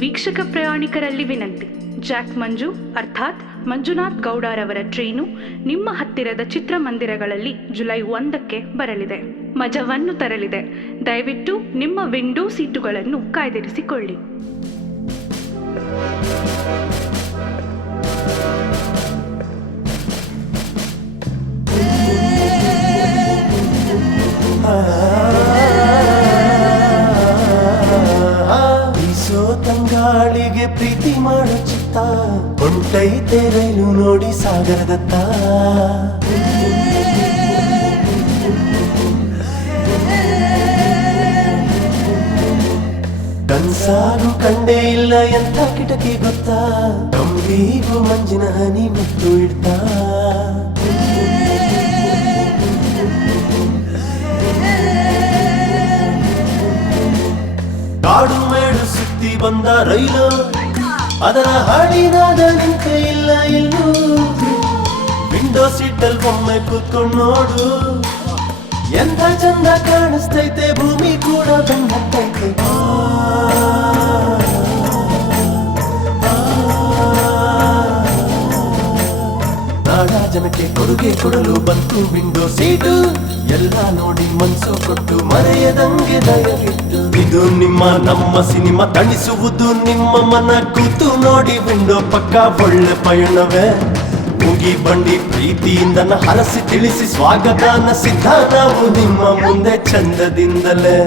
ವೀಕ್ಷಕ ಪ್ರಯಾಣಿಕರಲ್ಲಿ ವಿನಂತಿ, ಜಾಕ್ ಮಂಜು ಅರ್ಥಾತ್ ಮಂಜುನಾಥ್ ಗೌಡರವರ ಟ್ರೈನು ನಿಮ್ಮ ಹತ್ತಿರದ ಚಿತ್ರಮಂದಿರಗಳಲ್ಲಿ ಜುಲೈ 1ಕ್ಕೆ ಬರಲಿದೆ. ಮಜವನ್ನು ತರಲಿದೆ. ದಯವಿಟ್ಟು ನಿಮ್ಮ ವಿಂಡೋ ಸೀಟುಗಳನ್ನು ಕಾಯ್ದಿರಿಸಿಕೊಳ್ಳಿ. ತಂಗಾಳಿಗೆ ಪ್ರೀತಿ ಮಾಡೋ ಚಿತ್ತ ಹೊಂಟೈತೆ ರೈಲು ನೋಡಿ ಸಾಗರದತ್ತ. ಕನ್ಸಾಗೂ ಕಂಡೇ ಇಲ್ಲ ಎಂಥ ಕಿಟಕಿ ಗೊತ್ತಾ, ಕಂಬಿಗೂ ಮಂಜಿನ ಹನಿ ಮುತ್ತು ಇಡ್ತಾ. ಕಾಡು ಮೇಡು ಸುತ್ತಿ ಬಂದ ರೈಲು, ಅದರ ಹಾಡಿನಾದ ನಿಂತೆ ಇಲ್ಲ ಇಲ್ಲೂ. ವಿಂಡೋ ಸೀಟಲ್ ಒಮ್ಮೆ ಕೂತ್ಕೊಂಡು ನೋಡು, ಎಂತ ಚಂದ ಕಾಣಿಸ್ತೈತೆ, ಭೂಮಿ ಕೂಡ ಬೆನ್ನತ್ತೈತೆ. ನಾಡ ಜನಕ್ಕೆ ಕೊಡುಗೆ ಕೊಡಲು ಬಂತು ವಿಂಡೋ ಸೀಟು, ಎಲ್ಲ ನೋಡಿ ಮನ್ಸು ಕೊಟ್ಟು ಮರೆಯದಂಗೆ ದಯವಿಟ್ಟು. ಇದು ನಿಮ್ಮ ನಮ್ಮ ಸಿನಿಮಾ, ತಣಿಸುವುದು ನಿಮ್ಮ ಮನ ಕೂತು ನೋಡಿ ವಿಂಡೋ ಪಕ್ಕ ಒಳ್ಳೆ ಪಯಣವೇ. ಮುಗಿ ಬಂಡಿ ಪ್ರೀತಿಯಿಂದ ಹರಸಿ ತಿಳಿಸಿ ಸ್ವಾಗತನ ಸಿದ್ಧ ನಾವು ನಿಮ್ಮ ಮುಂದೆ ಚಂದದಿಂದಲೇ.